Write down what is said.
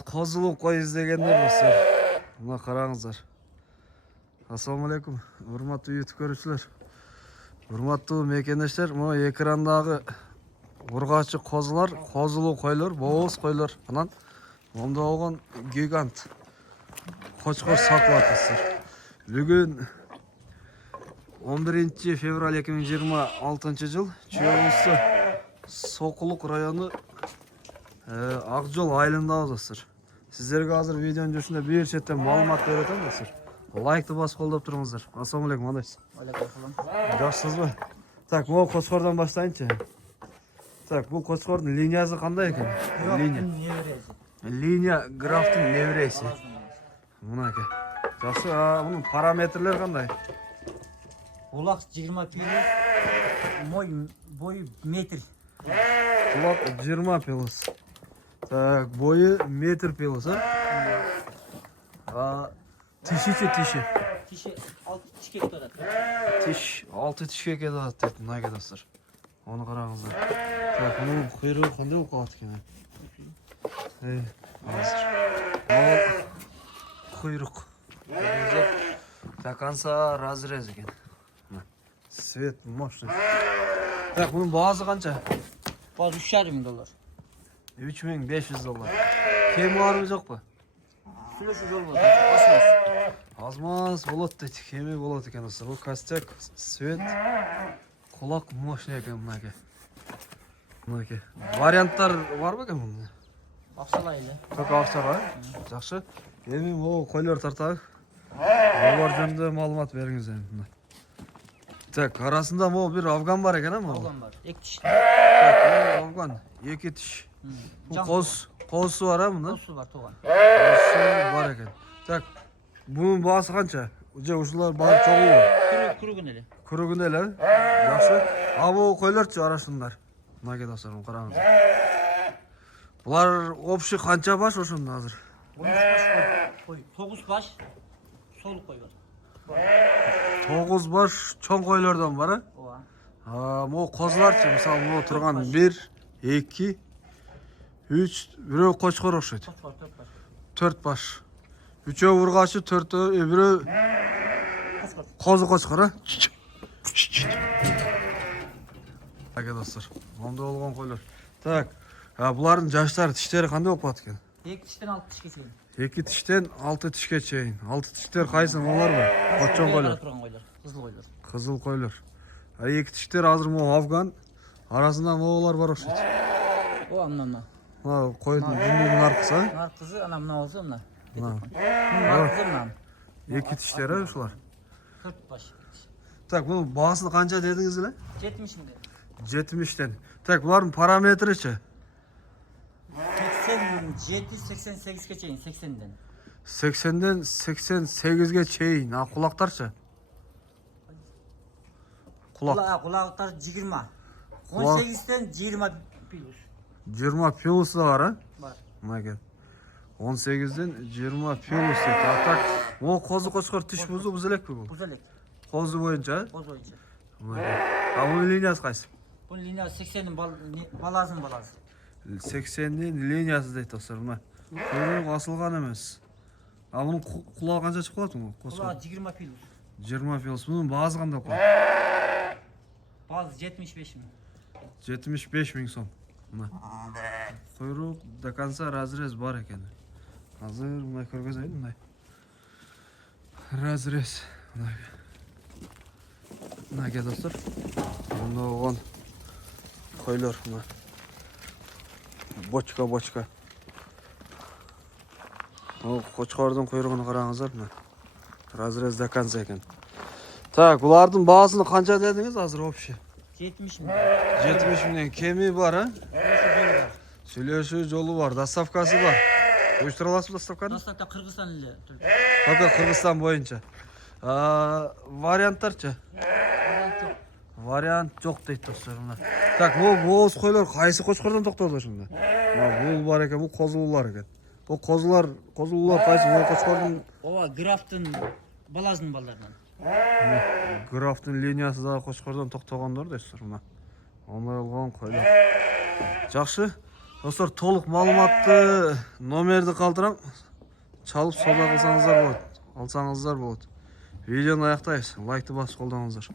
козулук кой издегендер достор. Мына караңыздар. Ассаламу алейкум. Урматтуу YouTube көрүүчүлөр. Урматтуу мекендештер, мына экрандагы ургачы козулар, козулук койлор, бооз койлор анан монда болгон гигант кочкор сатылат достор. Бүгүн 11 февраль 2026 жыл Чүй облусу Сокулук району Ак жол айылындабыз достор. Сиздерге азыр видеонун жүрүшүндө бир четтен маалымат берип атам достор. Лайкты басып колдоп туруңуздар. Ассаламу алейкум, кандайсыз? Алейкум ассалам. Жакшысызбы? Так, могу кочкордон баштайынчы. Так, бул кочкордун линиясы кандай экен? Линия графтын небереси. Мынакей. Жакшы, мунун параметрлери кандай? Кулак 20 пилос, бой метр. Кулак 20 пилос. Так, бою метр пилос, тишичи тиши. Тиши 6 тишке кетет. Тиш 6 тишке кетет дейт мынакей достор. Onu караңыздар. Так, мунун куйругу кандай болуп калат экен? Азыр. Ал куйрук. До конца разрез экен. Свет мощный. Так, мунун баасы канча? Баасы $3,500. $3500. Кеми барбы жокпу? Сүлөшү жол болот. Азмаз болот дейт, кеми болот экен достор. Бул костяк, свет, кулак мощный экен мынакей. Мынакей. Варианттар барбы экен мунда? Акчалай эле. Только акчага? Жакшы. Эми могу койлор тартабы. Алар жөнүндө маалымат бериңиз эми. Так, арасында могу бир афган бар экен, могу. Афган бар. 2 тиш. Так, афган 2 тиш. Бул козусу бар, мында? Козусу бар, тууган. Козусу бар экен. Так, бунун баасы канча? Же ушулар баары чогуу? Күрүгүн эле. Күрүгүн эле? Жакшы. Бул койлорчу арасындар. Мынакей достор, караңыз. Булар общий канча баш ошондо азыр? 9 баш солук кой бар. 9 баш чоң койлордон бар, Ооба. Могу козуларчы, мисалы, могу турган 1, 2, 3, бирөө кочкор окшойт. 4 баш. 3 ургачы, 4 бирөө козу, Аке достор, монда болгон койлор. Так, булардын жаштары, тиштери кандай болуп калат экен? 2 тиштен 6 тишке чейин. 2 тиштен 6 тишке чейин. 6 тиштер кайсы буларбы? Коччон койлор. Кызыл койлор. Кызыл койлор. 2 тиштер азыр могу афган. Арасында моголор бар окшойт. О, мына. Койдун жүндүнүн аркысы, Аркысы ана мына болсо мына. Мына. Аркысы мына. 2 тиштер, ушулар. 4 баш. Так, бунун баасын канча дедиңиз эле? 70 миң. 70тен. Так, булардын параметричи? 87-88ге чейин, 80ден. 80ден 88ге чейин. Кулактарчы? Кулактар 20. 18ден 20 пилус. 20 пилус да бар, Бар. Мынакей. 18ден 20 пилус дейт. Так, могу козу кочкор тиш бузу элекпи бул? Буза элек. Козу боюнча? Коз боюнча. Бунун линиясы кайсы? Бунун линиясы 80дин баласы. 80дин линиясы дейт достор, мына. Көрүнүп асылган эмес. Мунун кулагы канча чыгып калат муну? Кулагы 20 пилус. 20 пилус. Мунун баасы кандай болуп калат? Баасы 75 миң. 75 миң сом. Мына. Куйрук до конца разрез бар экен. Азыр мындай көргөзөйүн, мындай. Разрез. Мынакей достор. Мында болгон койлор, мына. Бочка. Кочкордун куйругуна караңыздар, мына. Разрез до конца экен. Так, булардын баасын канча дедиңиз азыр общий? 70 миң. 70 миңден кеми бар, Сүйлөшүү жолу бар, доставкасы бар. Уюштура аласызбы доставканы? Доставка Кыргызстан эле. Только Кыргызстан боюнча. Варианттарчы? Вариант жок дейт достор. Так, бул бооз койлор кайсы кочкордон токтолду ошондо? Бул бар экен, бул козулуулар экен. Бул козулуулар кайсы бул кочкордун? Ооба, графтын баласынын балдарынан. Графтын линиясы да кочкордон токтогондор достор, мына. Ондай болгон койлор. Жакшы. Достар, толық маалыматты номерді қалдырам. Çalып сауда қылсаңыздар болады. Алсаңыздар болады. Видеоны аяқтайбыз. Лайкты басып қолдаңыздар.